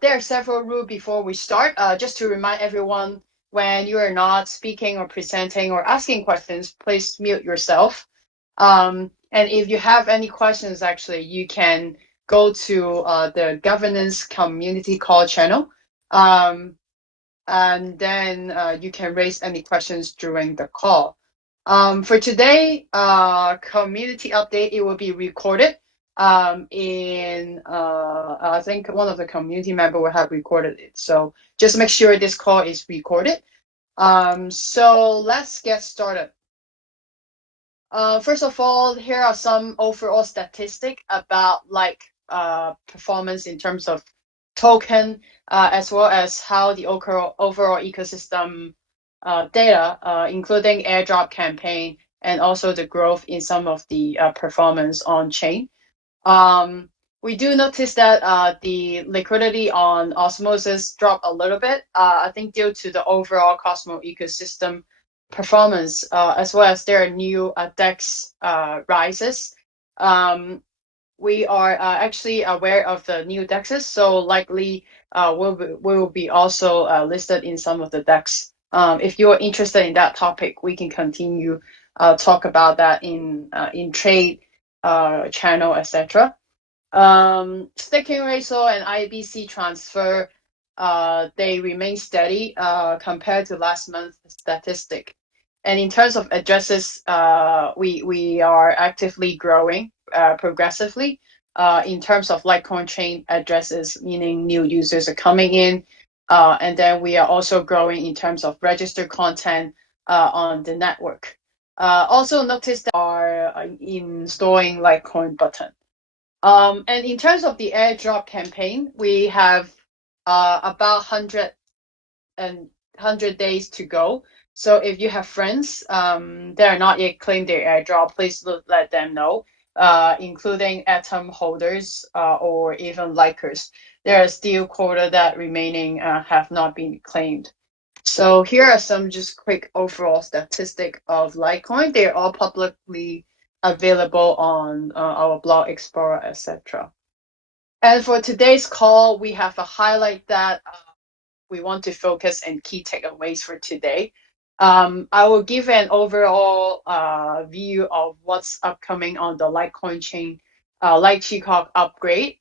There are several rules before we start. Just to remind everyone, when you are not speaking or presenting or asking questions, please mute yourself. And if you have any questions, actually, you can go to the governance community call channel. And then you can raise any questions during the call. For today, community update, it will be recorded. I think one of the community member will have recorded it. So just make sure this call is recorded. So let's get started. First of all, here are some overall statistics about performance in terms of token, as well as how the overall ecosystem data, including airdrop campaign and also the growth in some of the performance on chain. We do notice that the liquidity on Osmosis dropped a little bit, I think due to the overall Cosmos ecosystem performance, as well as there are new DEX rises. We are actually aware of the new DEXs, so likely we'll be also listed in some of the DEX. If you are interested in that topic, we can continue talk about that in trade channel, etc. Staking ratio and IBC transfer, they remain steady compared to last month's statistic. And in terms of addresses, we are actively growing progressively. In terms of Litecoin chain addresses, meaning new users are coming in, and then we are also growing in terms of registered content on the network. Also notice that we are installing LikeCoin button. And in terms of the airdrop campaign, we have about 100 days to go. So if you have friends that are not yet claimed their airdrop, please let them know, including Atom holders or even likers. There are still quota that remaining have not been claimed. So here are some just quick overall statistic of Litecoin. They're all publicly available on our blog explorer, etc. And for today's call, we have a highlight that we want to focus and key takeaways for today. I will give an overall view of what's upcoming on the Litecoin chain, LikeCoin upgrade.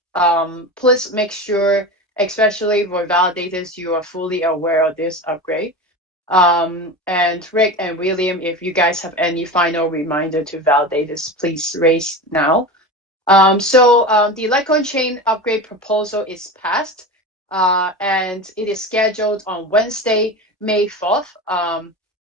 Please make sure, especially for validators, you are fully aware of this upgrade. And Rick and William, if you guys have any final reminder to validators, please raise now. The Litecoin chain upgrade proposal is passed, and it is scheduled on Wednesday, May 4th.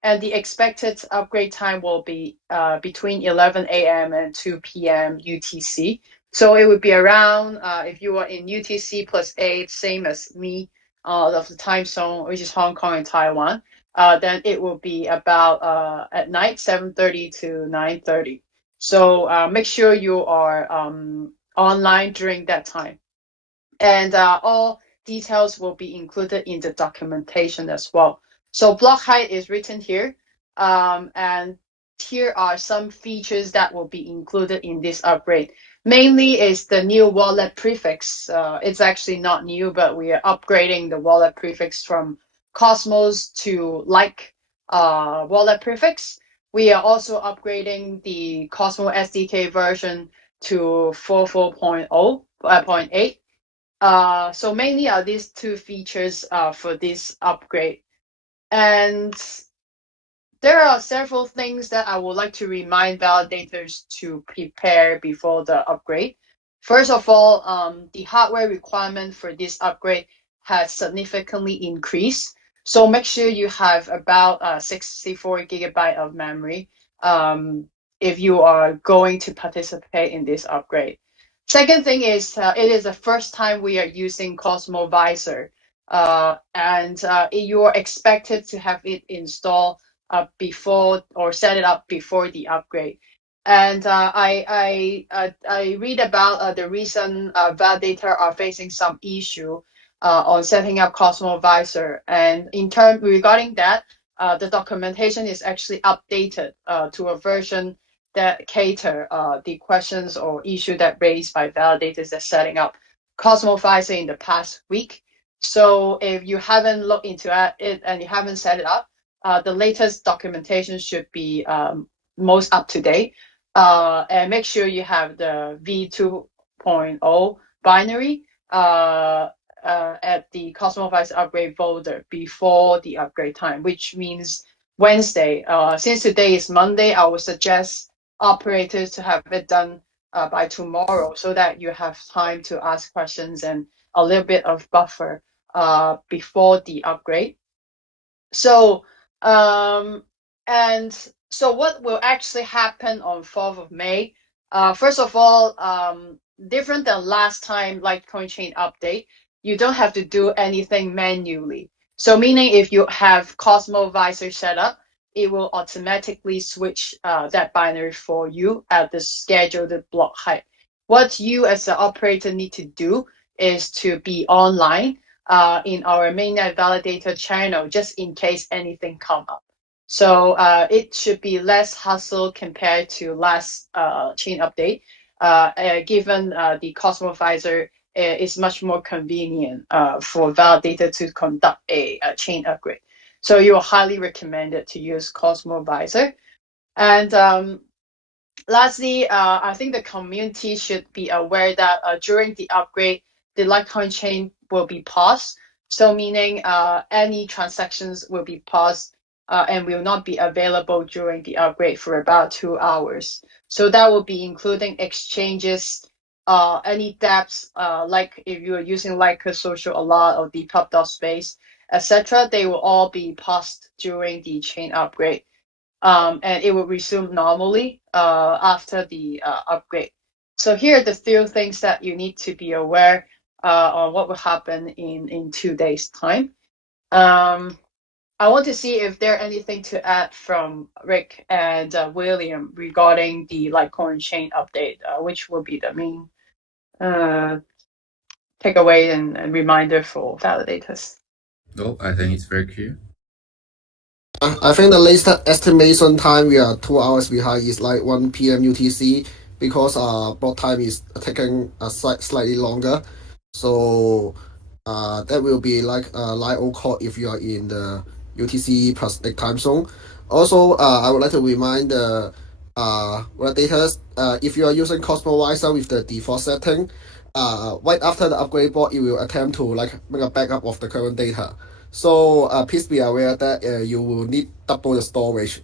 And the expected upgrade time will be between 11 a.m. and 2 p.m. UTC. So it would be around, if you are in UTC +8, same as me, of the time zone, which is Hong Kong and Taiwan, then it will be about at night, 7:30 to 9:30. So make sure you are online during that time. And all details will be included in the documentation as well. So block height is written here. And here are some features that will be included in this upgrade. Mainly is the new wallet prefix. It's actually not new, but we are upgrading the wallet prefix from Cosmos to wallet prefix. We are also upgrading the Cosmos SDK version to 4.4.0.8. So mainly are these two features for this upgrade. And there are several things that I would like to remind validators to prepare before the upgrade. First of all, the hardware requirement for this upgrade has significantly increased. So make sure you have about 64 gigabyte of memory if you are going to participate in this upgrade. Second thing is it is the first time we are using Cosmos Visor, and you are expected to have it installed before or set it up before the upgrade. And I read about the recent validator are facing some issue on setting up Cosmos Visor, and regarding that, the documentation is actually updated to a version that cater the questions or issue that raised by validators that setting up Cosmos Visor in the past week. So if you haven't looked into it and you haven't set it up, the latest documentation should be most up to date. And make sure you have the v2.0 binary at the Cosmos Visor upgrade folder before the upgrade time, which means Wednesday. Since today is Monday, I would suggest operators to have it done by tomorrow so that you have time to ask questions and a little bit of buffer before the upgrade. So and so what will actually happen on 4th of May? First of all, different than last time Litecoin chain update, you don't have to do anything manually. So meaning if you have Cosmos Visor set up, it will automatically switch that binary for you at the scheduled block height. What you as the operator need to do is to be online in our mainnet validator channel, just in case anything come up. So it should be less hassle compared to last chain update, given the Cosmos Visor is much more convenient for validator to conduct a chain upgrade. So you are highly recommended to use Cosmos Visor. And lastly, I think the community should be aware that during the upgrade, the Litecoin chain will be paused. So meaning any transactions will be paused and will not be available during the upgrade for about 2 hours. So that will be including exchanges, any dApps, like if you are using like a social a lot or Depop.space, etc., they will all be paused during the chain upgrade. And it will resume normally after the upgrade. So here are the few things that you need to be aware on what will happen in 2 days' time. I want to see if there anything to add from Rick and William regarding the Litecoin chain update, which will be the main takeaway and reminder for validators. No, I think it's very clear. I think the latest estimation time we are 2 hours behind is like 1 p.m. UTC because block time is taking slightly longer. So that will be like live call if you are in the UTC plus the time zone. Also, I would like to remind the validators if you are using Cosmos Visor with the default setting, right after the upgrade board, it will attempt to like make a backup of the current data. So please be aware that you will need double the storage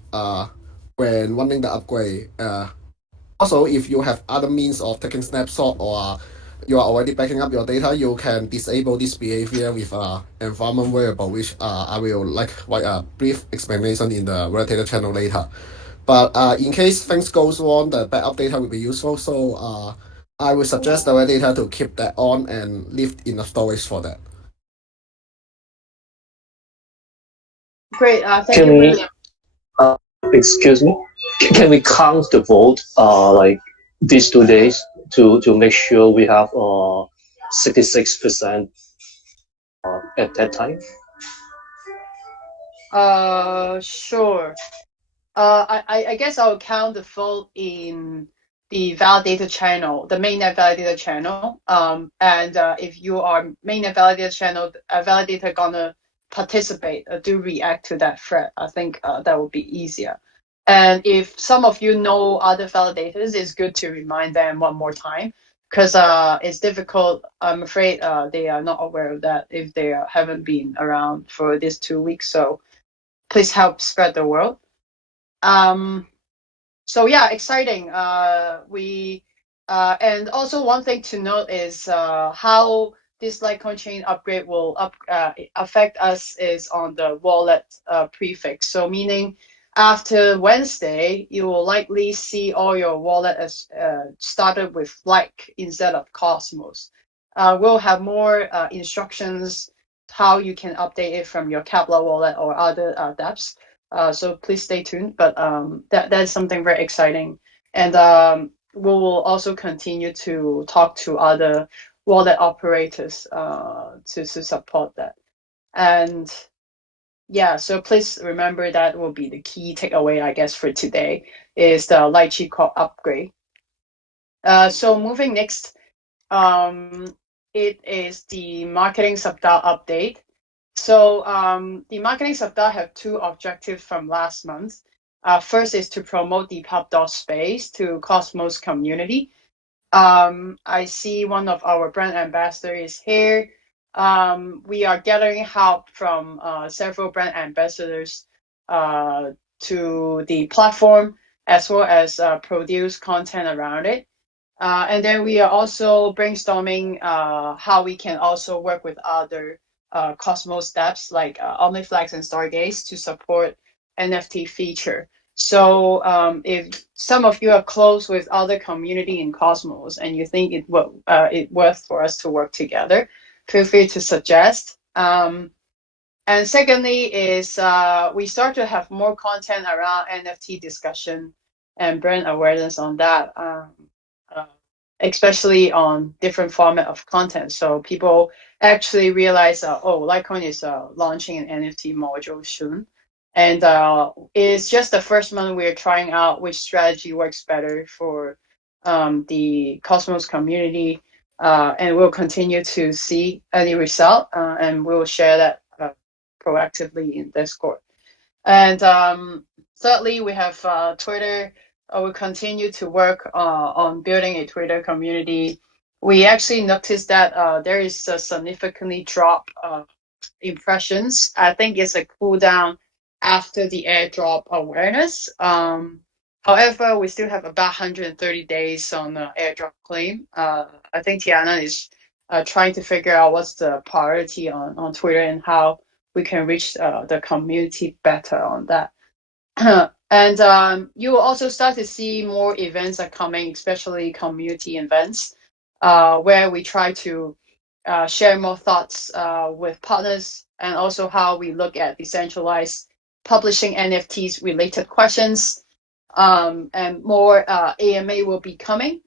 when running the upgrade. Also, if you have other means of taking snapshot or you are already backing up your data, you can disable this behavior with environment variable, which I will like write a brief explanation in the validator channel later. But in case things goes wrong, the backup data will be useful. So I would suggest the validator to keep that on and leave enough storage for that. Great, thank Can you, we, William. excuse me, can we count the vote like these 2 days to make sure we have 66% at that time? Sure. I guess I'll count the vote in the validator channel, the mainnet validator channel. And if you are mainnet validator channel, a validator gonna participate, do react to that thread. I think that would be easier. And if some of you know other validators, it's good to remind them one more time because it's difficult. I'm afraid they are not aware of that if they haven't been around for these 2 weeks. So please help spread the word. So yeah, exciting. We and also one thing to note is how this Litecoin chain upgrade will affect us is on the wallet prefix. So meaning after Wednesday, you will likely see all your wallet as started with like instead of Cosmos. We'll have more instructions how you can update it from your Kepler wallet or other dApps. So please stay tuned. But that's something very exciting, and we will also continue to talk to other wallet operators to support that. And yeah, so please remember that will be the key takeaway, I guess, for today is the Litecoin upgrade. So moving next, it is the marketing subDAO update. So the marketing subDAO have two objectives from last month. First is to promote the pub space to Cosmos community. I see one of our brand ambassadors is here. We are gathering help from several brand ambassadors to the platform, as well as produce content around it. And then we are also brainstorming how we can also work with other Cosmos steps like OmniFlex and Stargaze to support NFT feature. So if some of you are close with other community in Cosmos and you think it worth for us to work together, feel free to suggest. And secondly is we start to have more content around NFT discussion and brand awareness on that, especially on different format of content. So people actually realize, LikeCoin is launching an NFT module soon. And it's just the first month we're trying out which strategy works better for the Cosmos community. And we'll continue to see any result, and we'll share that proactively in Discord. And thirdly, we have Twitter. We continue to work on building a Twitter community. We actually noticed that there is a significantly drop impressions. I think it's a cooldown after the airdrop awareness. However, we still have about 130 days on the airdrop claim. I think Tiana is trying to figure out what's the priority on Twitter and how we can reach the community better on that. And you will also start to see more events are coming, especially community events, where we try to share more thoughts with partners, and also how we look at decentralized publishing NFTs related questions, and more AMA will be coming.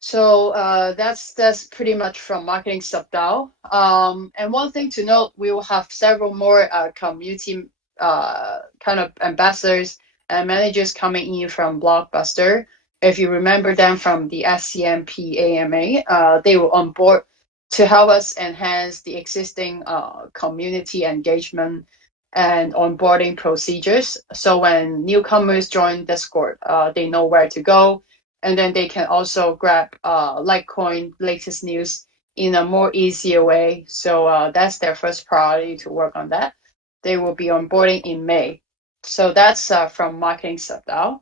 So that's pretty much from marketing subDAO. And one thing to note, we will have several more community kind of ambassadors and managers coming in from Blockbuster. If you remember them from the SCMP AMA, they will on board to help us enhance the existing community engagement and onboarding procedures. So when newcomers join Discord, they know where to go, and then they can also grab LikeCoin latest news in a more easier way. So that's their first priority to work on that. They will be onboarding in May. So that's from marketing subDAO.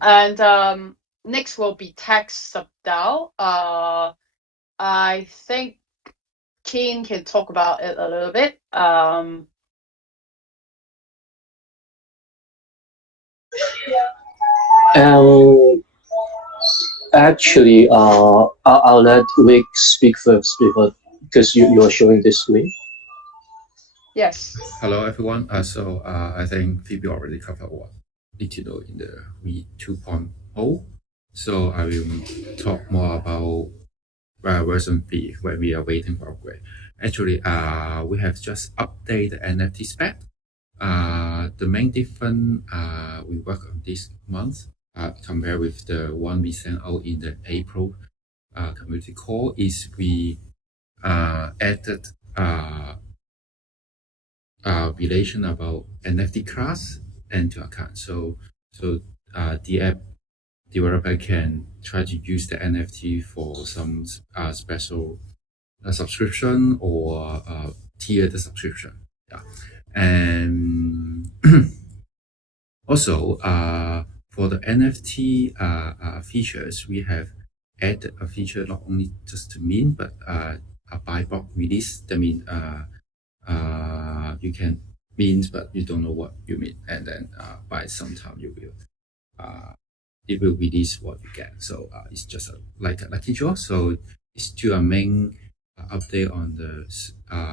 And next will be tax subDAO. I think Keen can talk about it a little bit. Actually, I'll let Rick speak first because you're showing this screen. Yes. Hello, everyone. So I think Phoebe already covered what need to know in the V 2.0. So I will talk more about version V when we are waiting for upgrade. Actually, we have just updated the NFT spec. The main difference we work on this month compared with the one we sent out in the April community call is we added relation about NFT class and to account. So the app developer can try to use the NFT for some special subscription or tiered subscription. Yeah, and also for the NFT features, we have added a feature not only just to mint but a buy block release. That means you can mint but you don't know what you mint, and then by some time you will it will release what you get. So it's just like a lucky draw. So it's still a main update on the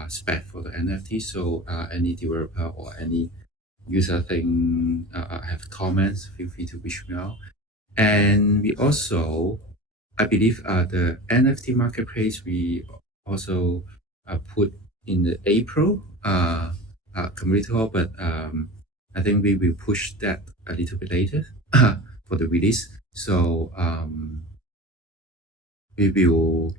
spec for the NFT. So any developer or any user thing have comments, feel free to reach me out. And we also, I believe the NFT marketplace we also put in the April community hall, but I think we will push that a little bit later for the release. So we will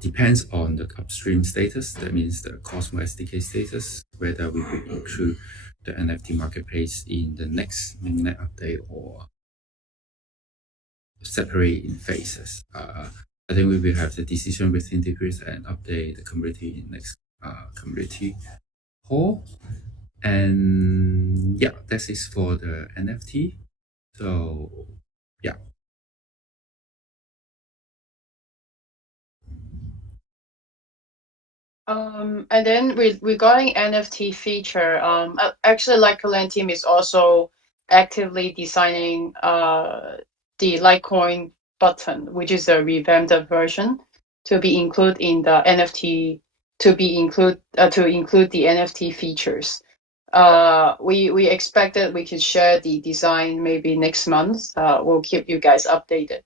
depends on the upstream status. That means the Cosmos SDK status, whether we will include the NFT marketplace in the next mainnet update or separate in phases. I think we will have the decision within degrees and update the community in next community hall. And yeah, that is for the NFT. So yeah. And then regarding NFT feature, actually, LikeCoin team is also actively designing the Litecoin button, which is a revamped version to be included in the NFT to include the NFT features. We expect that we can share the design maybe next month. We'll keep you guys updated.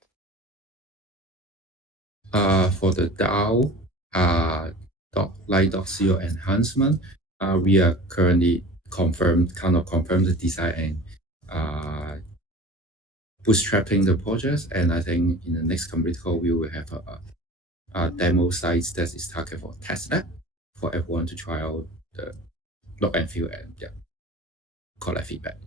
For the DAO, Lite.co enhancement, we are currently confirm the design and bootstrapping the project. And I think in the next community call, we will have a demo site that is targeted for test lab for everyone to try out the look and feel and collect feedback.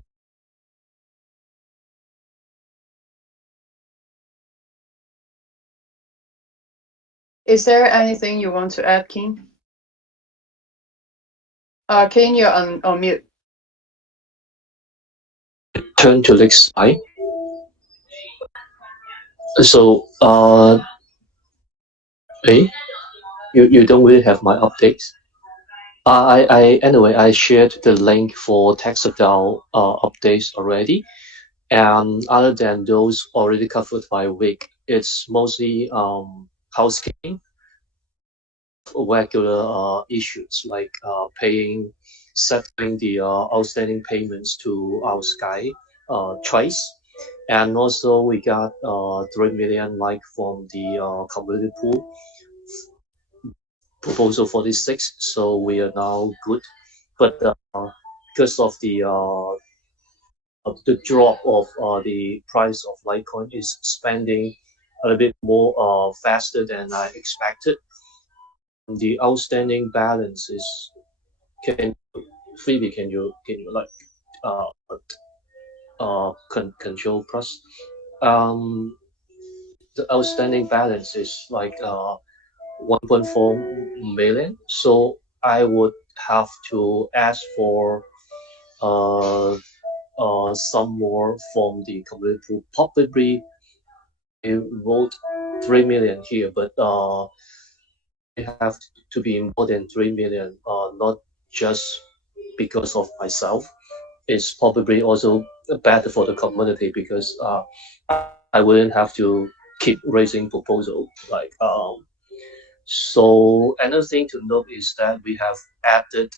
Is there anything you want to add, Keen? Keen, you're on mute. Turn to next slide. So, you don't really have my updates. Anyway, I shared the link for textout updates already, and other than those already covered by Vic, it's mostly housekeeping, regular issues like settling the outstanding payments to our Sky Trace, and also we got 3 million from the community pool proposal 46, so we are now good. But because of the drop of the price of Litecoin is spending a little bit more faster than I expected. The outstanding balance is Phoebe, can you like control plus? The outstanding balance is like 1.4 million. So I would have to ask for some more from the community pool. Probably I wrote 3 million here, but it have to be more than 3 million, not just because of myself. It's probably also better for the community because I wouldn't have to keep raising proposal. So another thing to note is that we have added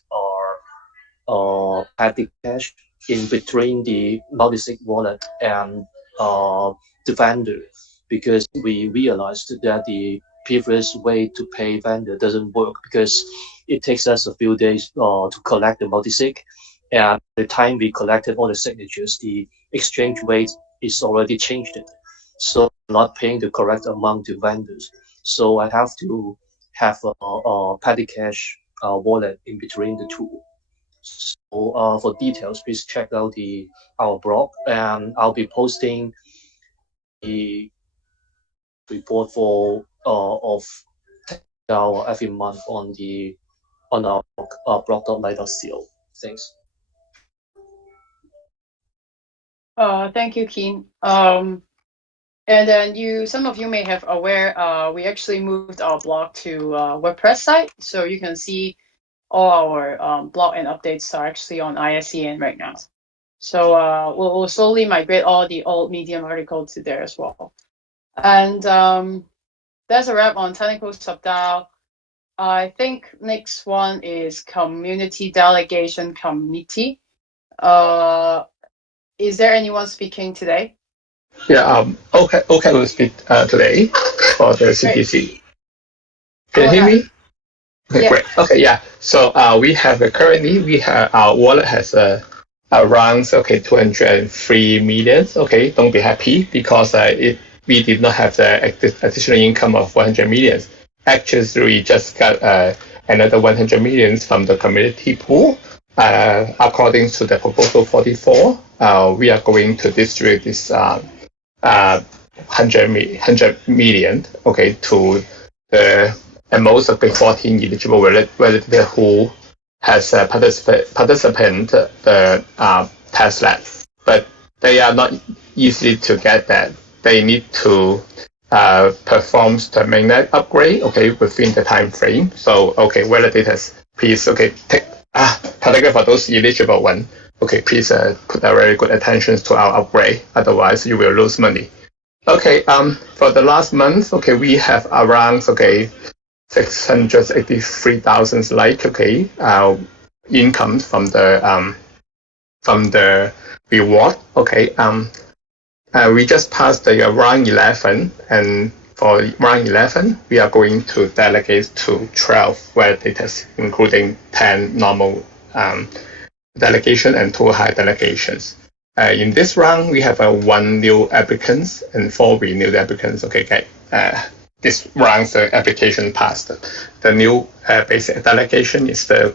our petty cash in between the multi-sig wallet and the vendor, because we realized that the previous way to pay vendor doesn't work because it takes us a few days to collect the multi-sig, and by the time we collected all the signatures, the exchange rate is already changed. So not paying the correct amount to vendors. So I have to have a petty cash wallet in between the two. So for details, please check out our blog, and I'll be posting the report for of every month on our blog.light.co. Thanks. Thank you, Keen. And then some of you may have aware, we actually moved our blog to WordPress site, so you can see all our blog and updates are actually on ISCN right now. So we'll slowly migrate all the old Medium articles to there as well. And that's a wrap on Technical Subdao. I think next one is Community Delegation Committee. Is there anyone speaking today? Yeah, okay, we'll speak today for the CPC. Can you hear me? Okay, yeah. Great. Okay, yeah. So we have our wallet has around 203 million. Okay, don't be happy because we did not have the additional income of 100 million. Actually, we just got another 100 million from the community pool. According to the proposal 44, we are going to distribute this 100 million, okay, to the most of the 14 eligible validator who has participant the test lab, but they are not easy to get that. They need to perform the mainnet upgrade, okay, within the time frame. So, okay, validators, please, okay, take particularly for those eligible one, okay, please put a very good attention to our upgrade. Otherwise, you will lose money. Okay, for the last month, okay, we have around 683,000 income from the reward. Okay, we just passed the round 11, and for round 11, we are going to delegate to 12 validators, including 10 normal delegation and 2 high delegations. In this round, we have 1 new applicants and 4 renewed applicants. Okay, this round's application passed. The new basic delegation is the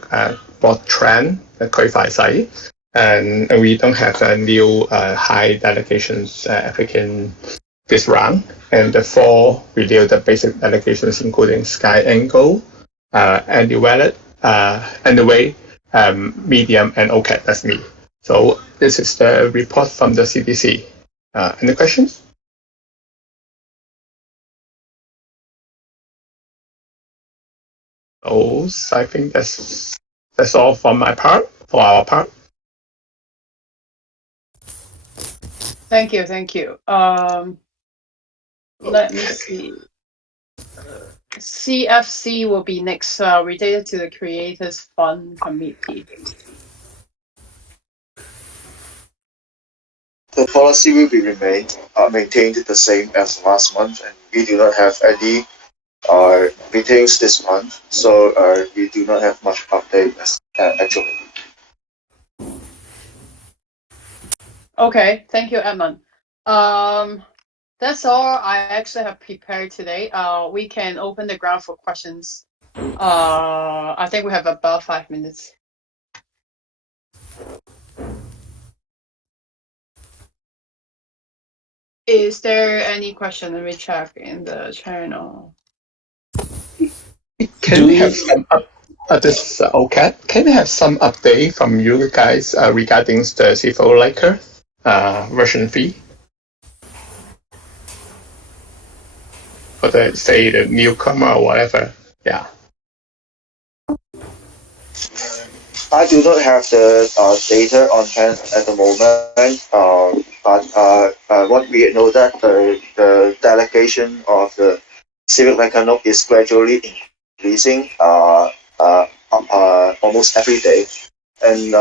bot trend, the qualified site, and we don't have a new high delegations applicant this round. And the 4 renewed the basic delegations, including Sky Angle, Andy Wallet, Anyway, Medium, and OCAT. That's me. So this is the report from the CDC. Any questions? So I think that's all for my part, for our part. Thank you. Let me see. CFC will be next, related to the Creators Fund Committee. The policy will be maintained the same as last month, and we do not have any meetings this month, so we do not have much update actually. Okay, thank you, Edmund. That's all I actually have prepared today. We can open the ground for questions. I think we have about 5 minutes. Is there any question? Let me check in the channel. Can we have some Can we have some update from you guys regarding the civil liker version 3? For the, say, the newcomer or whatever, yeah. I do not have the data on hand at the moment, but what we know that the delegation of the civic liker node is gradually increasing almost every day, and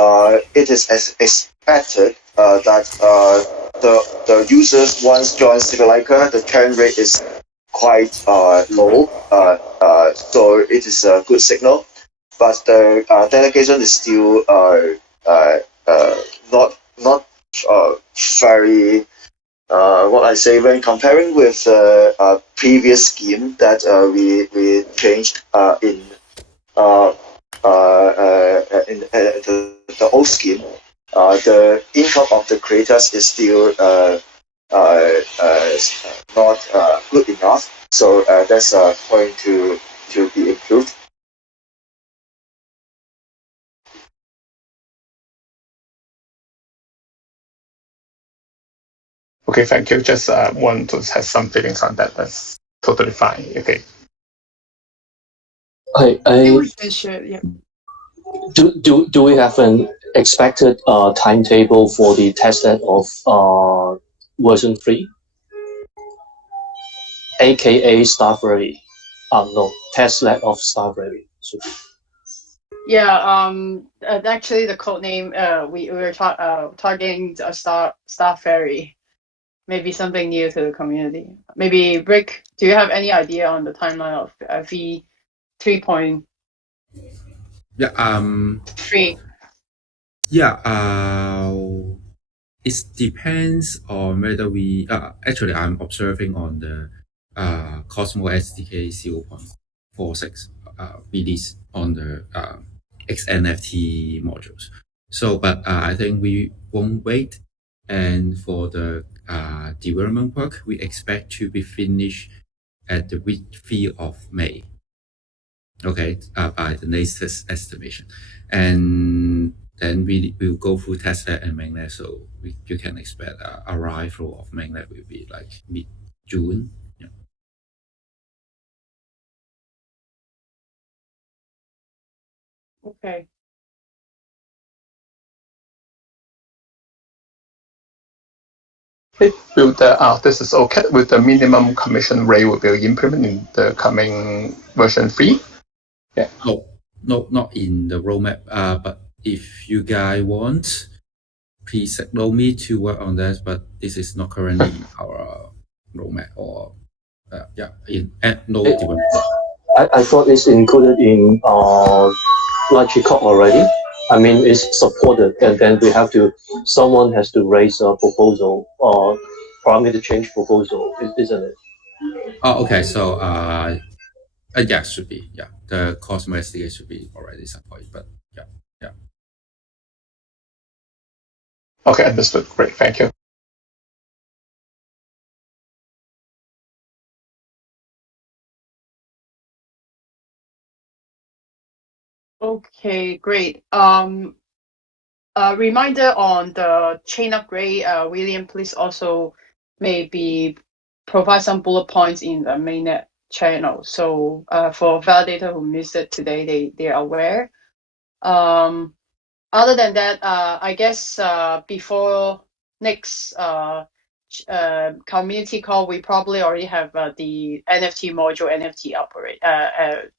it is as expected that the users once join civic liker, the churn rate is quite low, so it is a good signal. But the delegation is still not very what I say when comparing with the previous scheme that we changed in the old scheme. The income of the creators is still not good enough, so that's going to be improved. Okay, thank you. Just want to have some feelings on that. That's totally fine. Okay. Yeah. Do we have an expected timetable for the testnet of version 3, aka Starberry? No, testnet of Starberry. Yeah. Actually, the code name we were targeting a Star Ferry. Maybe something new to the community. Maybe Rick, do you have any idea on the timeline of V 3.3? Yeah. it depends on whether we actually I'm observing on the Cosmo SDK 0.46 release on the XNFT modules. So, but I think we won't wait. And for the development work, we expect to be finished at the week 3 of May. Okay, by the latest estimation. And then we will go through testnet and mainnet, so you can expect arrival of mainnet will be like mid-June. Yeah. Okay. Will this is okay with the minimum commission rate will be implemented in the coming version 3? Yeah. No, not in the roadmap. But if you guys want, please signal me to work on that. But this is not currently in our roadmap or no development. I thought it's included in Litecoin already. I mean, it's supported, and then someone has to raise a proposal or parameter change proposal, isn't it? Oh, okay. So, yeah, should be. Yeah, the Cosmo SDK should be already supported, but yeah. Okay, understood. Great, thank you. Okay, great. Reminder on the chain upgrade. William, please also maybe provide some bullet points in the mainnet channel. So for validator who missed it today, they are aware. Other than that, I guess before next community call, we probably already have the NFT module, NFT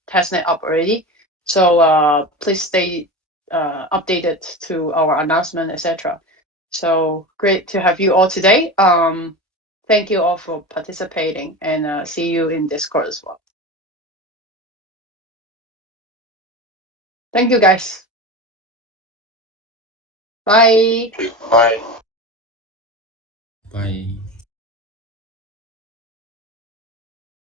testnet up already. So please stay updated to our announcement, etc. So great to have you all today. Thank you all for participating, and see you in Discord as well. Thank you, guys. Bye. Bye. Bye.